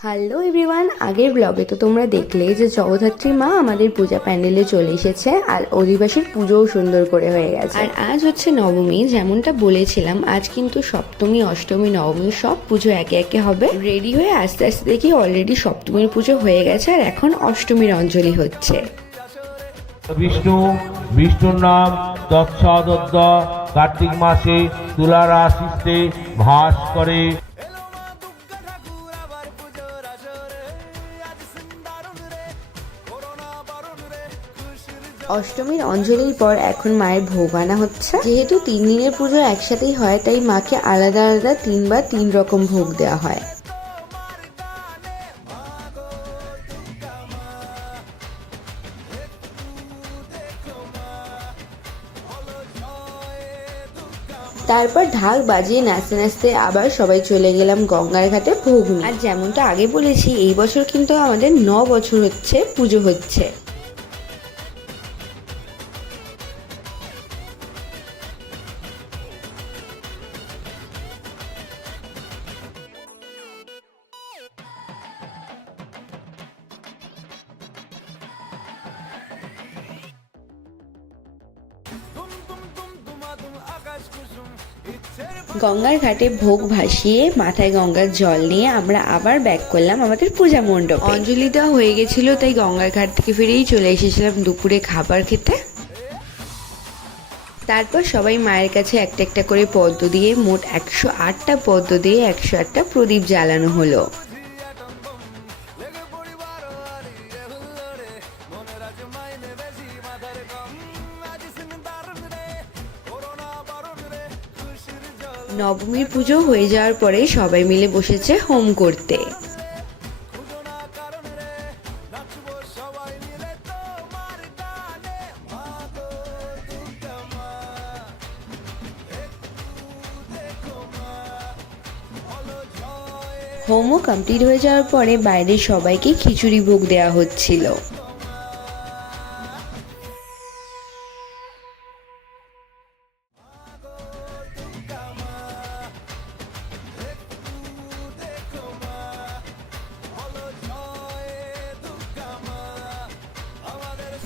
Hello everyone আগের ব্লগে তো তোমরা দেখলে যে জগদ্ধাত্রী মা আমাদের পূজা প্যান্ডেলে চলে এসেছে আর অধিবাসীর পুজোও সুন্দর করে হয়ে গেছে। আর আজ হচ্ছে নবমী যেমনটা বলেছিলাম আজ কিন্তু সপ্তমী অষ্টমী নবমী সব পুজো একে একে হবে। রেডি হয়ে আস্তে আস্তে দেখি অলরেডি সপ্তমীর পুজো হয়ে গেছে আর এখন অষ্টমীর অঞ্জলি হচ্ছে। বিষ্ণু বিষ্ণুর নাম তৎসদদ্দ কার্তিক মাসে তুলা রাশিতে ভাস করে। অষ্টমীর অঞ্জলির পর এখন মায়ের ভোগ আনা হচ্ছে। যেহেতু তিন দিনের পুজো একসাথেই হয়, তাই মাকে আলাদা আলাদা তিনবার তিন রকম ভোগ দেওয়া হয়। তারপর ঢাক বাজিয়ে নাচতে নাচতে আবার সবাই চলে গেলাম গঙ্গার ঘাটে ভোগ আর যেমনটা আগে বলেছি, এই বছর কিন্তু আমাদের ন বছর হচ্ছে পুজো হচ্ছে। গঙ্গার ঘাটে ভোগ ভাসিয়ে মাথায় গঙ্গার জল নিয়ে আমরা আবার ব্যাক করলাম আমাদের পূজা মণ্ডপ। অঞ্জলি দেওয়া হয়ে গেছিল তাই গঙ্গার ঘাট থেকে ফিরেই চলে এসেছিলাম দুপুরে খাবার খেতে। তারপর সবাই মায়ের কাছে একটা একটা করে পদ্ম দিয়ে মোট একশো আটটা পদ্ম দিয়ে একশো আটটা প্রদীপ জ্বালানো হলো। নবমীর পুজো হয়ে যাওয়ার পরে সবাই মিলে বসেছে হোম করতে। হোমও কমপ্লিট হয়ে যাওয়ার পরে বাইরের সবাইকে খিচুড়ি ভোগ দেওয়া হচ্ছিল।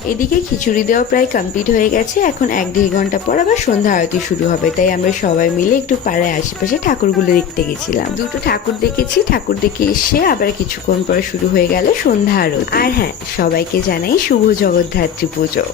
এদিকে খিচুড়ি দেওয়া প্রায় কমপ্লিট হয়ে গেছে এখন এক দেড় ঘণ্টা পর আবার সন্ধ্যা আরতি শুরু হবে তাই আমরা সবাই মিলে একটু পাড়ায় আশেপাশে ঠাকুরগুলো দেখতে গেছিলাম দুটো ঠাকুর দেখেছি ঠাকুর দেখে এসে আবার কিছুক্ষণ পর শুরু হয়ে গেল সন্ধ্যা আরতি আর হ্যাঁ সবাইকে জানাই শুভ জগদ্ধাত্রী পুজো